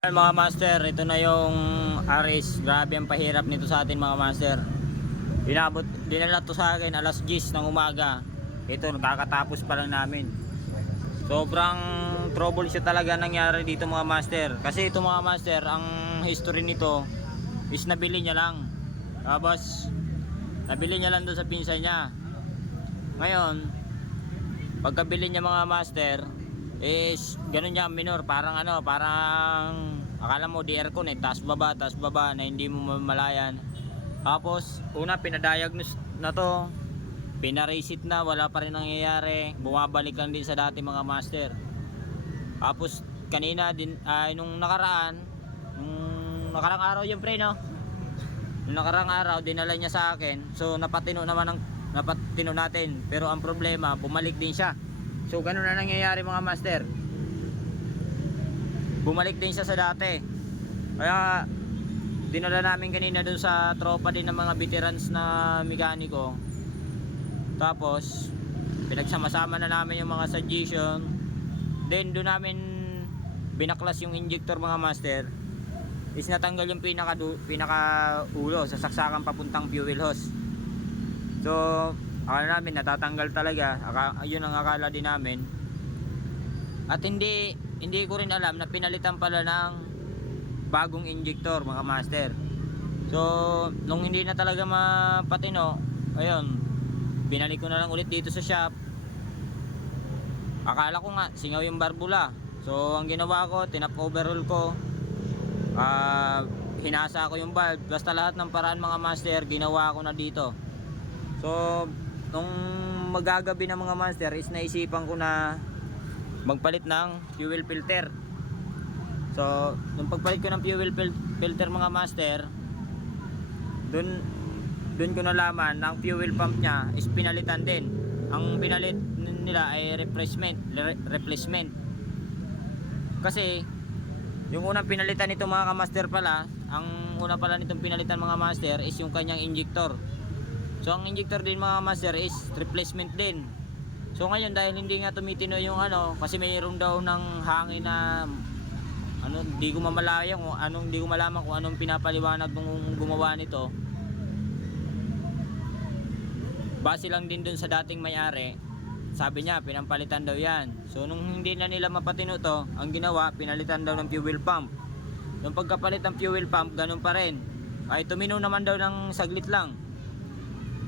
Mga master, ito na yung Aris. Grabe ang pahirap nito sa atin mga master. Dinala to sa akin alas 10 ng umaga. Ito, nakakatapos pa lang namin. Sobrang trouble siya talaga nangyari dito mga master. Kasi ito mga master, ang history nito is nabili niya lang. Tapos nabili niya lang doon sa pinsan niya. Ngayon, pagkabili niya mga master is ganun niya minor, parang akala mo di aircon taas baba na hindi mo mamalayan. Tapos una pinadiagnose na to, pinareset na, wala pa rin nangyayari, bumabalik lang din sa dati mga master. Tapos kanina din nung nakarang araw yung pre no, nung nakarang araw dinala niya sa akin, so napatino natin, pero ang problema bumalik din siya. So ganun na nangyayari mga master, bumalik din siya sa dati. Kaya dinala namin kanina doon sa tropa din ng mga veterans na mekaniko. Tapos pinagsama-sama na namin yung mga suggestion. Then doon namin binaklas yung injector mga master. Is natanggal yung pinaka ulo sa saksakan papuntang fuel hose. So akala namin natatanggal talaga, yun ang akala din namin. At hindi ko rin alam na pinalitan pala ng bagong injector mga master. So nung hindi na talaga mapatino, ayun, binalik ko na lang ulit dito sa shop. Akala ko nga singaw yung barbula. So ang ginawa ko, tinap overhaul ko, hinasa ko yung valve, basta lahat ng paraan mga master ginawa ko na dito. So nung magagabi ng mga master is naisipan ko na magpalit ng fuel filter. So nung pagpalit ko ng fuel filter mga master, dun ko nalaman na ang fuel pump nya is pinalitan din. Ang pinalit nila ay replacement. Kasi yung unang pinalitan nito mga master pala, ang una pala nitong pinalitan mga master is yung kanyang injector. So ang injector din mga master is replacement din. So ngayon dahil hindi nga tumitino yung kasi mayroon daw ng hangin na hindi ko mamalayan kung hindi ko malaman kung anong pinapaliwanag nung gumawa nito. Base lang din dun sa dating may-ari, sabi niya pinampalitan daw yan. So nung hindi na nila mapatino to, ang ginawa pinalitan daw ng fuel pump. Nung pagkapalit ng fuel pump, ganun pa rin, ay tumino naman daw ng saglit lang.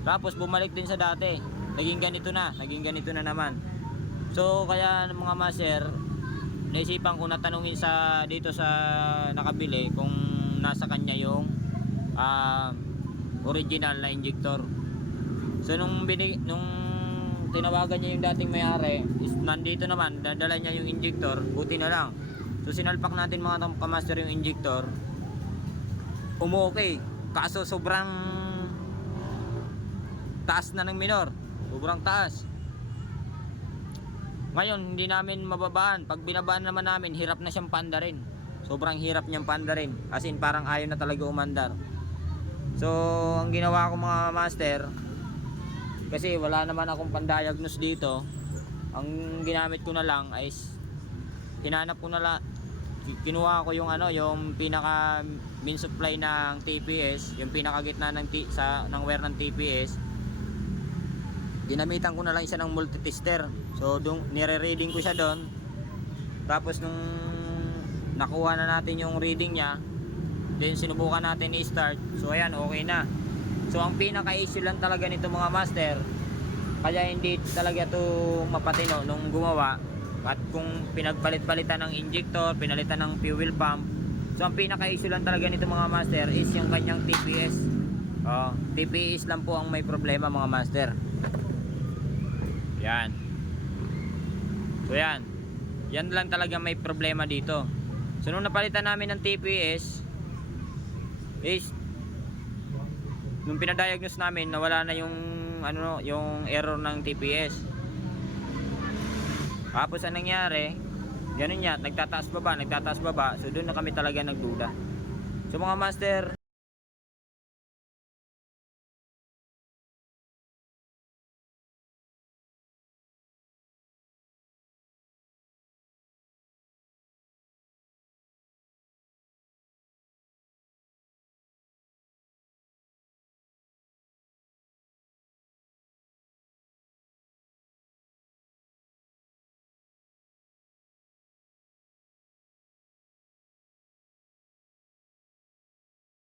Tapos bumalik din sa dati, naging ganito na naman. So kaya mga master, naisipan ko na tanungin dito sa nakabili kung nasa kanya yung original na injector. So nung tinawagan niya yung dating may-ari, is nandito naman, dadala niya yung injector, buti na lang. So sinalpak natin mga kamaster yung injector, okay, kaso sobrang taas na ng minor, sobrang taas. Ngayon hindi namin mababaan, pag binabaan naman namin hirap na siyang paandarin, sobrang hirap niyang paandarin, as in parang ayaw na talaga umandar. So ang ginawa ko mga master, kasi wala naman akong pandiagnose dito, ang ginamit ko na lang is hinanap ko na lang, kinuha ko yung yung pinaka main supply ng TPS, yung pinaka gitna ng wire ng TPS. Ginamitan ko na lang isa ng multitester. So nire-reading ko siya doon. Tapos nung nakuha na natin yung reading niya, then sinubukan natin i-start. So ayan, okay na. So ang pinaka-issue lang talaga nito mga master, kaya hindi talaga to mapatino nung gumawa, at kung pinagpalit-palitan ng injector, pinalitan ng fuel pump. So ang pinaka-issue lang talaga nito mga master is yung kanyang TPS. TPS lang po ang may problema mga master. Yan. So yan lang talaga may problema dito. So nung napalitan namin ng TPS is nung pinadiagnose namin, nawala na yung yung error ng TPS. Tapos anong nangyari, ganun yan, nagtataas baba. So doon na kami talaga nagduda. So mga master,